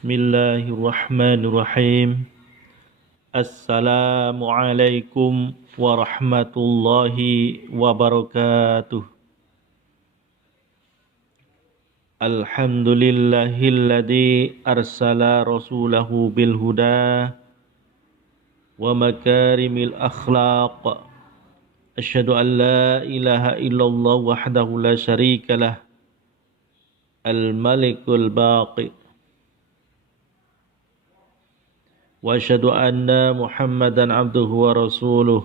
Bismillahirrahmanirrahim. Assalamualaikum warahmatullahi wabarakatuh. Alhamdulillahilladzi arsala rasulahu bil huda wa makarimil akhlaq. Asyhadu an la ilaha illallah wahdahu la syarikalah. Al-Malikul Baqi. Wa asyhadu anna Muhammadan abduhu wa rasuluh.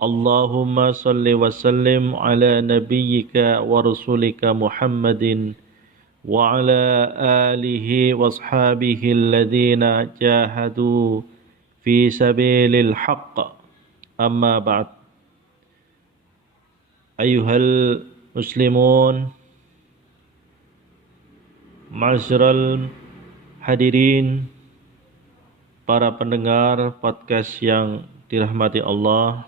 Allahumma salli wa sallim ala nabiyyika wa rasulika Muhammadin wa ala alihi wa ashabihi alladhina jahadu fi sabilil haqq. Amma ba'd. Ayyuhal muslimun, ma'asyiral hadirin, para pendengar podcast yang dirahmati Allah.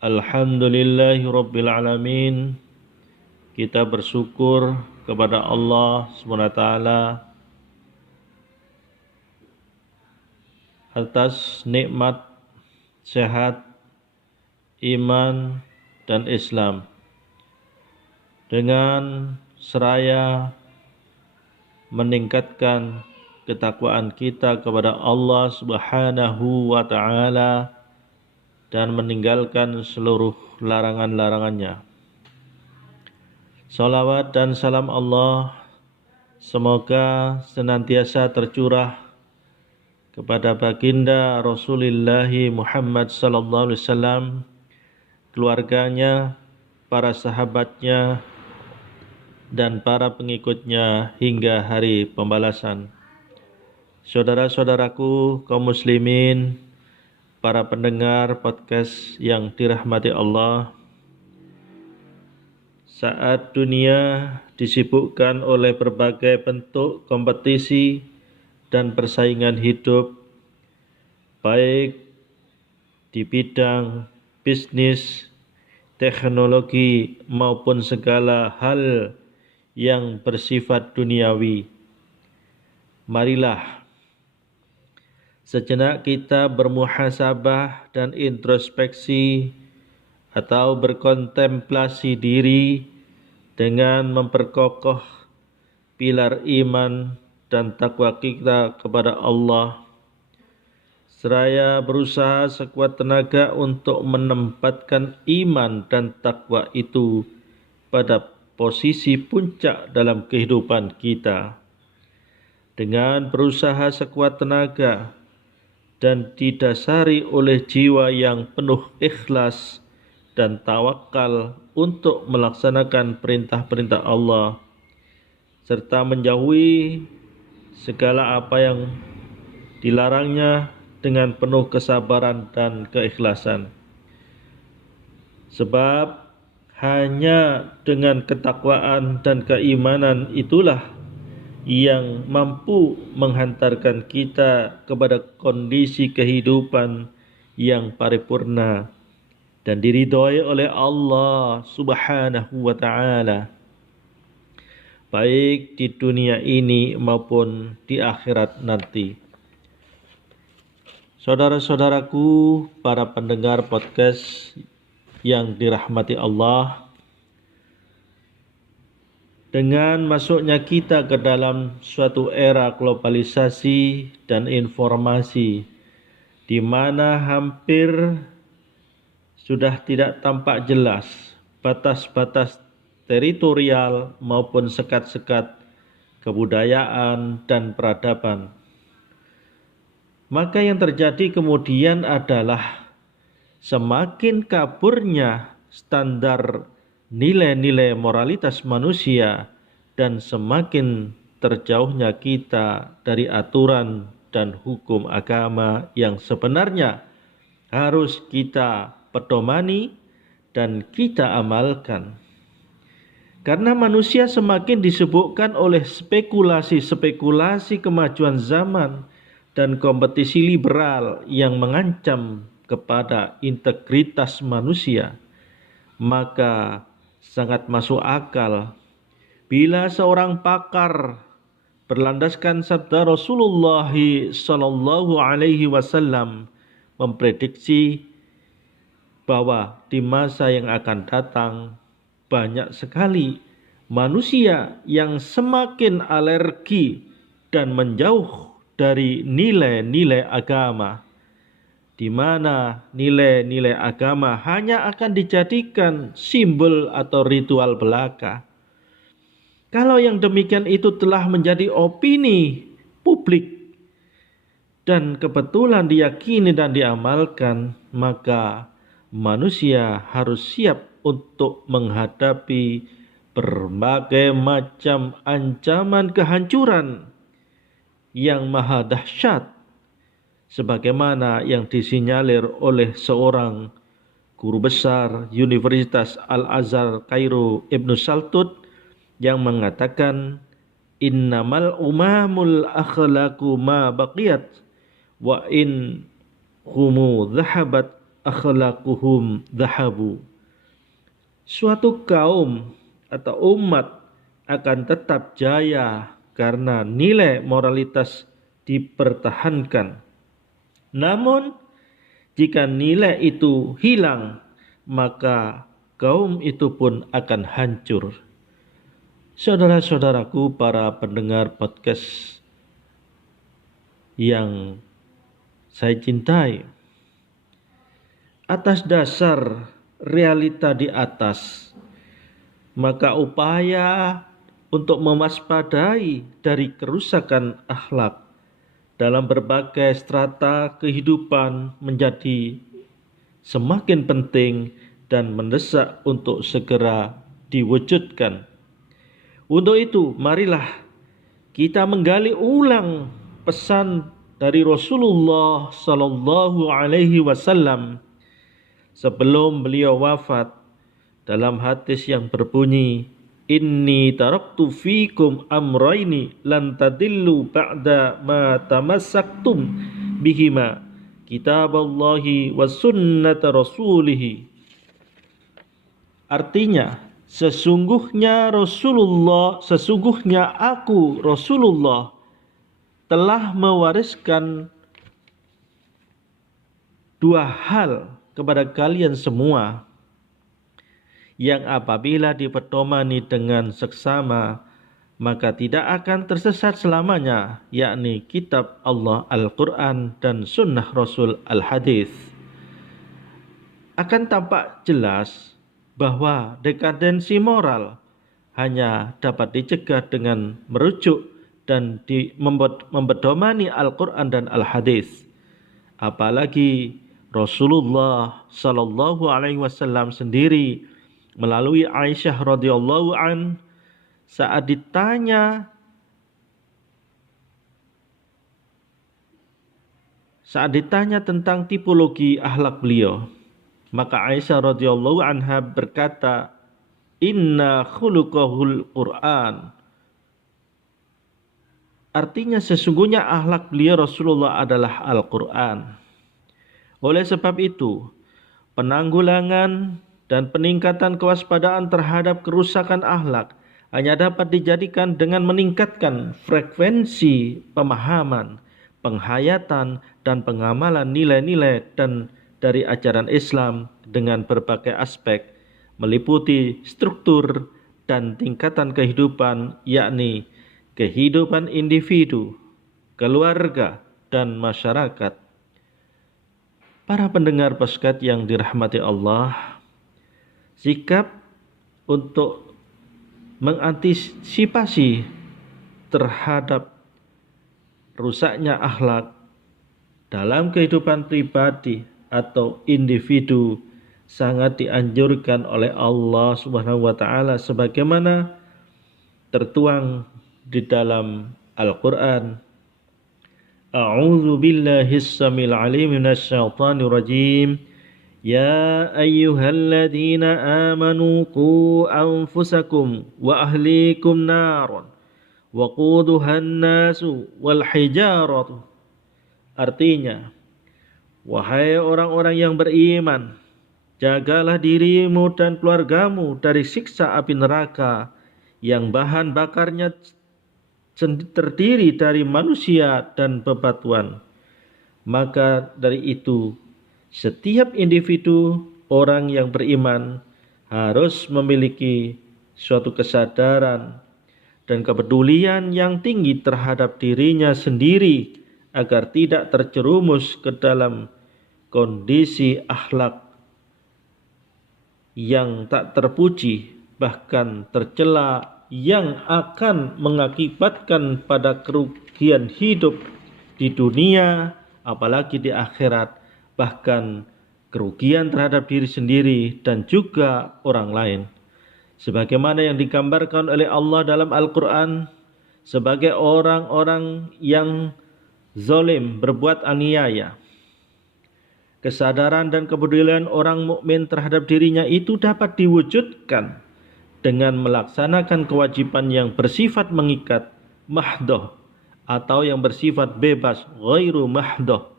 Alhamdulillahi Rabbil Alamin. Kita bersyukur kepada Allah SWT atas nikmat sehat, iman, dan Islam. Dengan seraya meningkatkan ketakwaan kita kepada Allah Subhanahu wa Ta'ala dan meninggalkan seluruh larangan-larangannya. Salawat dan salam Allah semoga senantiasa tercurah kepada baginda Rasulullah Muhammad sallallahu alaihi wasallam, keluarganya, para sahabatnya, dan para pengikutnya hingga hari pembalasan. Saudara-saudaraku kaum muslimin, para pendengar podcast yang dirahmati Allah, saat dunia disibukkan oleh berbagai bentuk kompetisi dan persaingan hidup, baik di bidang bisnis, teknologi, maupun segala hal yang bersifat duniawi, marilah sejenak kita bermuhasabah dan introspeksi atau berkontemplasi diri dengan memperkokoh pilar iman dan takwa kita kepada Allah, seraya berusaha sekuat tenaga untuk menempatkan iman dan takwa itu pada posisi puncak dalam kehidupan kita. Dengan berusaha sekuat tenaga dan didasari oleh jiwa yang penuh ikhlas dan tawakal untuk melaksanakan perintah-perintah Allah, serta menjauhi segala apa yang dilarangnya dengan penuh kesabaran dan keikhlasan. Sebab hanya dengan ketakwaan dan keimanan itulah yang mampu menghantarkan kita kepada kondisi kehidupan yang paripurna dan diridhoi oleh Allah Subhanahu wa Ta'ala, baik di dunia ini maupun di akhirat nanti. Saudara-saudaraku, para pendengar podcast yang dirahmati Allah, dengan masuknya kita ke dalam suatu era globalisasi dan informasi di mana hampir sudah tidak tampak jelas batas-batas teritorial maupun sekat-sekat kebudayaan dan peradaban, maka yang terjadi kemudian adalah semakin kaburnya standar nilai-nilai moralitas manusia dan semakin terjauhnya kita dari aturan dan hukum agama yang sebenarnya harus kita pedomani dan kita amalkan. Karena manusia semakin disibukkan oleh spekulasi-spekulasi kemajuan zaman dan kompetisi liberal yang mengancam kepada integritas manusia, maka sangat masuk akal bila seorang pakar berlandaskan sabda Rasulullah sallallahu alaihi wasallam memprediksi bahwa di masa yang akan datang banyak sekali manusia yang semakin alergi dan menjauh dari nilai-nilai agama, di mana nilai-nilai agama hanya akan dijadikan simbol atau ritual belaka. Kalau yang demikian itu telah menjadi opini publik dan kebetulan diyakini dan diamalkan, maka manusia harus siap untuk menghadapi berbagai macam ancaman kehancuran yang maha dahsyat, sebagaimana yang disinyalir oleh seorang guru besar Universitas Al-Azhar Kairo, Ibnu Saltut, yang mengatakan innamal umamul akhlaqu ma baqiyat wa in humu dhahabat akhlaquhum dhahabu. Suatu kaum atau umat akan tetap jaya karena nilai moralitas dipertahankan. Namun jika nilai itu hilang, maka kaum itu pun akan hancur. Saudara-saudaraku, para pendengar podcast yang saya cintai, atas dasar realita di atas, maka upaya untuk mewaspadai dari kerusakan akhlak dalam berbagai strata kehidupan menjadi semakin penting dan mendesak untuk segera diwujudkan. Untuk itu, marilah kita menggali ulang pesan dari Rasulullah sallallahu alaihi wasallam sebelum beliau wafat dalam hadis yang berbunyi, inni taraktu fikum amraini lan tadillu ba'da ma tamassaktum bihima kitaballahi wa sunnata rasulih. Artinya, sesungguhnya aku Rasulullah telah mewariskan dua hal kepada kalian semua, yang apabila dipedomani dengan seksama maka tidak akan tersesat selamanya, yakni kitab Allah Al-Quran dan sunnah Rasul Al-Hadis. Akan tampak jelas bahwa dekadensi moral hanya dapat dicegah dengan merujuk dan mempedomani Al-Quran dan Al-Hadis. Apalagi Rasulullah sallallahu alaihi wasallam sendiri melalui Aisyah radhiyallahu an saat ditanya tentang tipologi akhlak beliau, maka Aisyah radhiyallahu anha berkata, inna khuluqahul Quran. Artinya sesungguhnya akhlak beliau Rasulullah adalah Al-Quran. Oleh sebab itu, penanggulangan dan peningkatan kewaspadaan terhadap kerusakan akhlak hanya dapat dijadikan dengan meningkatkan frekuensi pemahaman, penghayatan, dan pengamalan nilai-nilai dan dari ajaran Islam dengan berbagai aspek, meliputi struktur dan tingkatan kehidupan, yakni kehidupan individu, keluarga, dan masyarakat. Para pendengar podcast yang dirahmati Allah, sikap untuk mengantisipasi terhadap rusaknya akhlak dalam kehidupan pribadi atau individu sangat dianjurkan oleh Allah Subhanahu wa taala sebagaimana tertuang di dalam Al-Qur'an. A'udzu billahi as-samil 'alim minasyaitonir rajim. Ya ayyuhalladzina amanu qu anfusakum wa ahlikum naran waquduhan nasu wal hijaratu. Artinya, wahai orang-orang yang beriman, Jagalah dirimu dan keluargamu dari siksa api neraka yang bahan bakarnya terdiri dari manusia dan bebatuan. Maka dari itu, setiap individu orang yang beriman harus memiliki suatu kesadaran dan kepedulian yang tinggi terhadap dirinya sendiri agar tidak terjerumus ke dalam kondisi akhlak yang tak terpuji, bahkan tercela, yang akan mengakibatkan pada kerugian hidup di dunia, apalagi di akhirat, bahkan kerugian terhadap diri sendiri dan juga orang lain. Sebagaimana yang digambarkan oleh Allah dalam Al-Quran, sebagai orang-orang yang zalim, berbuat aniaya. Kesadaran dan kepedulian orang mukmin terhadap dirinya itu dapat diwujudkan dengan melaksanakan kewajiban yang bersifat mengikat, mahdoh, atau yang bersifat bebas, ghairu mahdoh.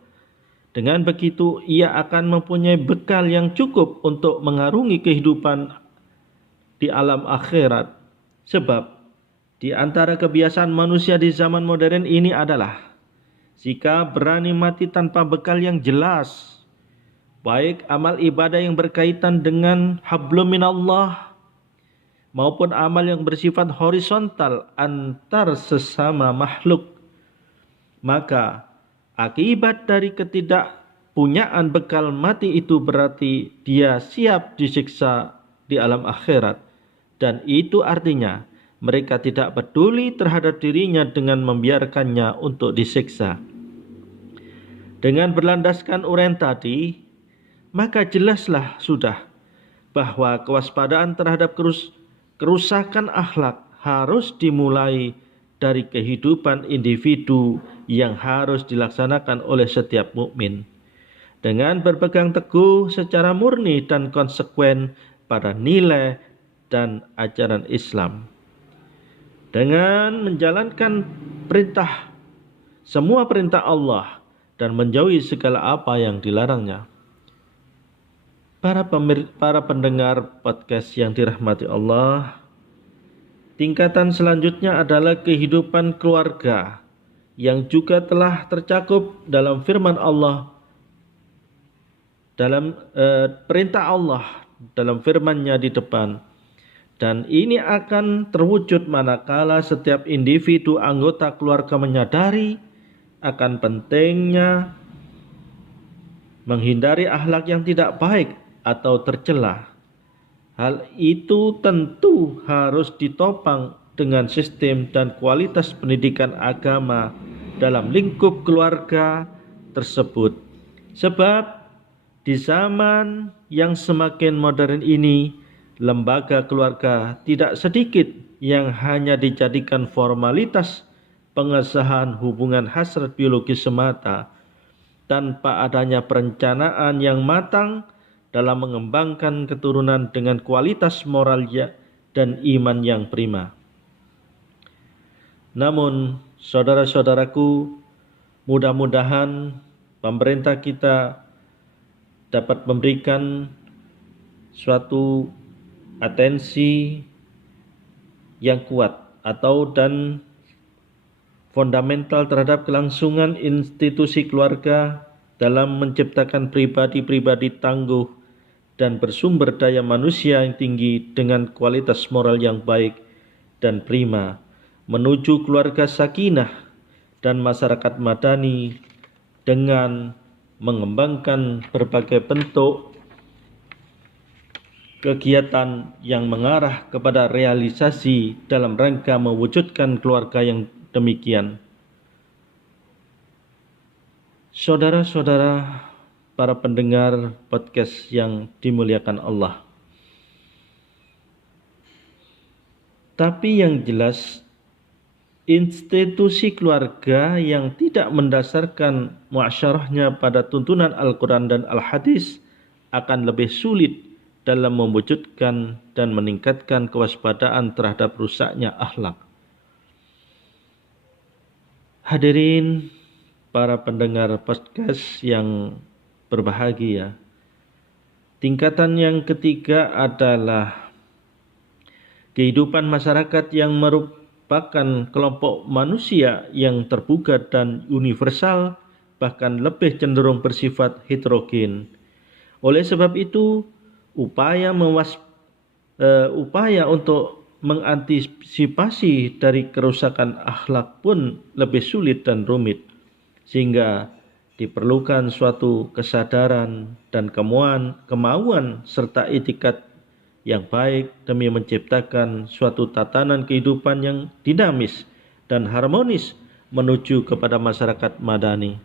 Dengan begitu, ia akan mempunyai bekal yang cukup untuk mengarungi kehidupan di alam akhirat. Sebab, di antara kebiasaan manusia di zaman modern ini adalah sikap berani mati tanpa bekal yang jelas, baik amal ibadah yang berkaitan dengan hablum minallah maupun amal yang bersifat horizontal antar sesama makhluk. Maka akibat dari ketidakpunyaan bekal mati itu berarti dia siap disiksa di alam akhirat, dan itu artinya mereka tidak peduli terhadap dirinya dengan membiarkannya untuk disiksa. Dengan berlandaskan uraian tadi, maka jelaslah sudah bahwa kewaspadaan terhadap kerusakan akhlak harus dimulai dari kehidupan individu yang harus dilaksanakan oleh setiap mukmin dengan berpegang teguh secara murni dan konsekuen pada nilai dan ajaran Islam. Dengan menjalankan semua perintah Allah dan menjauhi segala apa yang dilarangnya. Para pendengar podcast yang dirahmati Allah, tingkatan selanjutnya adalah kehidupan keluarga yang juga telah tercakup dalam firman Allah, dalam perintah Allah, dalam firman-Nya di depan. Dan ini akan terwujud manakala setiap individu anggota keluarga menyadari akan pentingnya menghindari akhlak yang tidak baik atau tercela. Hal itu tentu harus ditopang dengan sistem dan kualitas pendidikan agama dalam lingkup keluarga tersebut. Sebab di zaman yang semakin modern ini, lembaga keluarga tidak sedikit yang hanya dijadikan formalitas pengesahan hubungan hasrat biologis semata, tanpa adanya perencanaan yang matang dalam mengembangkan keturunan dengan kualitas moral dan iman yang prima. Namun, saudara-saudaraku, mudah-mudahan pemerintah kita dapat memberikan suatu atensi yang kuat dan fundamental terhadap kelangsungan institusi keluarga dalam menciptakan pribadi-pribadi tangguh dan bersumber daya manusia yang tinggi dengan kualitas moral yang baik dan prima, menuju keluarga sakinah dan masyarakat madani dengan mengembangkan berbagai bentuk kegiatan yang mengarah kepada realisasi dalam rangka mewujudkan keluarga yang demikian. Saudara-saudara, para pendengar podcast yang dimuliakan Allah. Tapi yang jelas, institusi keluarga yang tidak mendasarkan muasyarahnya pada tuntunan Al-Quran dan Al-Hadis akan lebih sulit dalam mewujudkan dan meningkatkan kewaspadaan terhadap rusaknya akhlak. Hadirin para pendengar podcast yang berbahagia, Tingkatan yang ketiga adalah kehidupan masyarakat yang merupakan kelompok manusia yang terbuka dan universal, bahkan lebih cenderung bersifat heterogen. Oleh sebab itu, upaya untuk mengantisipasi dari kerusakan akhlak pun lebih sulit dan rumit, sehingga diperlukan suatu kesadaran dan kemauan serta etikat yang baik demi menciptakan suatu tatanan kehidupan yang dinamis dan harmonis menuju kepada masyarakat madani.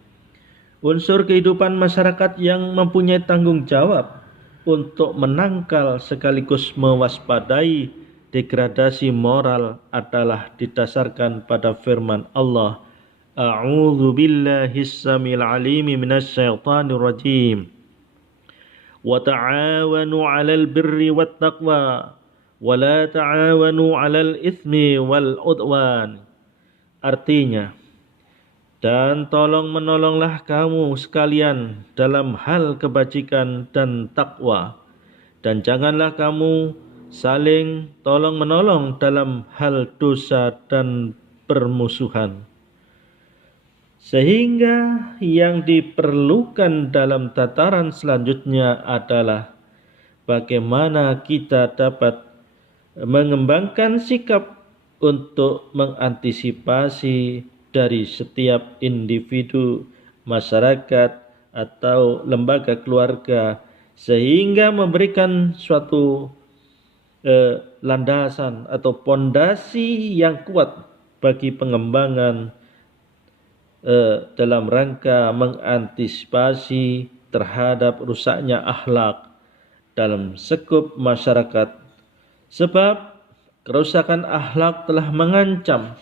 Unsur kehidupan masyarakat yang mempunyai tanggung jawab untuk menangkal sekaligus mewaspadai degradasi moral adalah didasarkan pada firman Allah. A'udzu billahis samil alimi minasyaitonir rajim. Wa ta'awanu 'alal birri wat taqwa wa la ta'awanu 'alal itsmi wal 'udwan. Artinya, dan tolong menolonglah kamu sekalian dalam hal kebajikan dan takwa, dan janganlah kamu saling tolong menolong dalam hal dosa dan permusuhan. Sehingga yang diperlukan dalam tataran selanjutnya adalah bagaimana kita dapat mengembangkan sikap untuk mengantisipasi dari setiap individu, masyarakat, atau lembaga keluarga, sehingga memberikan suatu landasan atau pondasi yang kuat bagi pengembangan dalam rangka mengantisipasi terhadap rusaknya akhlak dalam sekup masyarakat, sebab kerusakan akhlak telah mengancam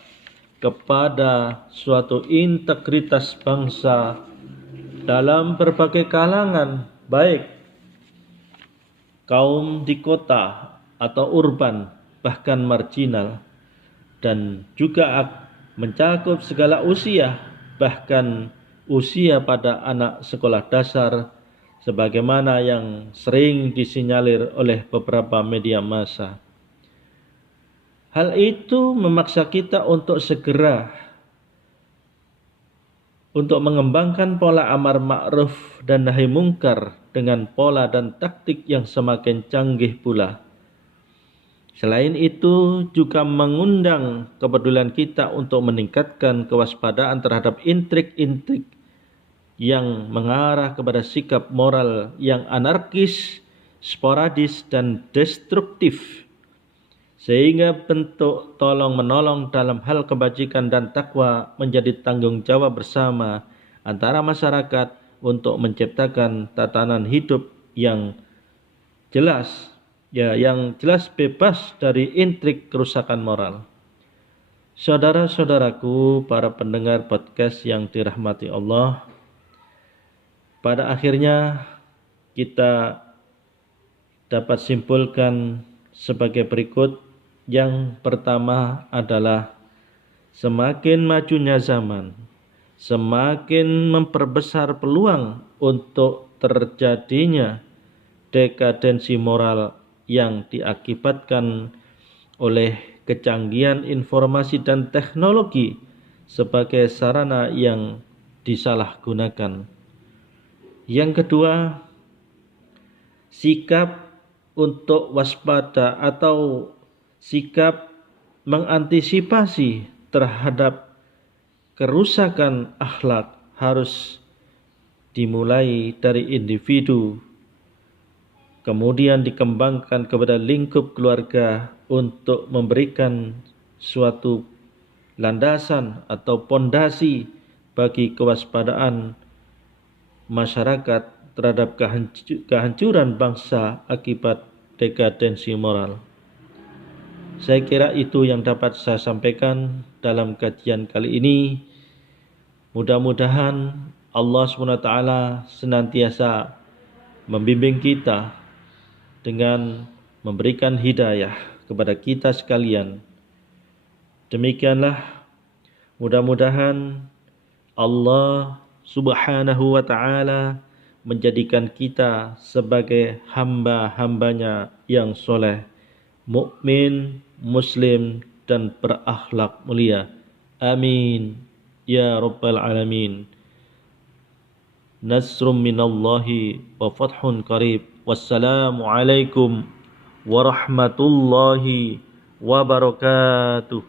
kepada suatu integritas bangsa dalam berbagai kalangan, baik kaum di kota atau urban, bahkan marginal, dan juga mencakup segala usia, bahkan usia pada anak sekolah dasar, sebagaimana yang sering disinyalir oleh beberapa media massa. Hal itu memaksa kita untuk segera untuk mengembangkan pola amar ma'ruf dan nahi mungkar dengan pola dan taktik yang semakin canggih pula. Selain itu juga mengundang kepedulian kita untuk meningkatkan kewaspadaan terhadap intrik-intrik yang mengarah kepada sikap moral yang anarkis, sporadis, dan destruktif, sehingga bentuk tolong-menolong dalam hal kebajikan dan takwa menjadi tanggung jawab bersama antara masyarakat untuk menciptakan tatanan hidup yang jelas, yang jelas bebas dari intrik kerusakan moral. Saudara-saudaraku, para pendengar podcast yang dirahmati Allah, pada akhirnya kita dapat simpulkan sebagai berikut. Yang pertama adalah semakin majunya zaman, semakin memperbesar peluang untuk terjadinya dekadensi moral yang diakibatkan oleh kecanggihan informasi dan teknologi sebagai sarana yang disalahgunakan. Yang kedua, sikap untuk waspada atau sikap mengantisipasi terhadap kerusakan akhlak harus dimulai dari individu, kemudian dikembangkan kepada lingkup keluarga untuk memberikan suatu landasan atau pondasi bagi kewaspadaan masyarakat terhadap kehancuran bangsa akibat dekadensi moral. Saya kira itu yang dapat saya sampaikan dalam kajian kali ini. Mudah-mudahan Allah SWT senantiasa membimbing kita dengan memberikan hidayah kepada kita sekalian. Demikianlah, mudah-mudahan Allah Subhanahu wa ta'ala menjadikan kita sebagai hamba-hambanya yang soleh, mukmin, muslim, dan berakhlak mulia. Amin ya rabbal alamin. Nasrum minallahi wa fathun qarib. Wassalamu alaikum warahmatullahi wabarakatuh.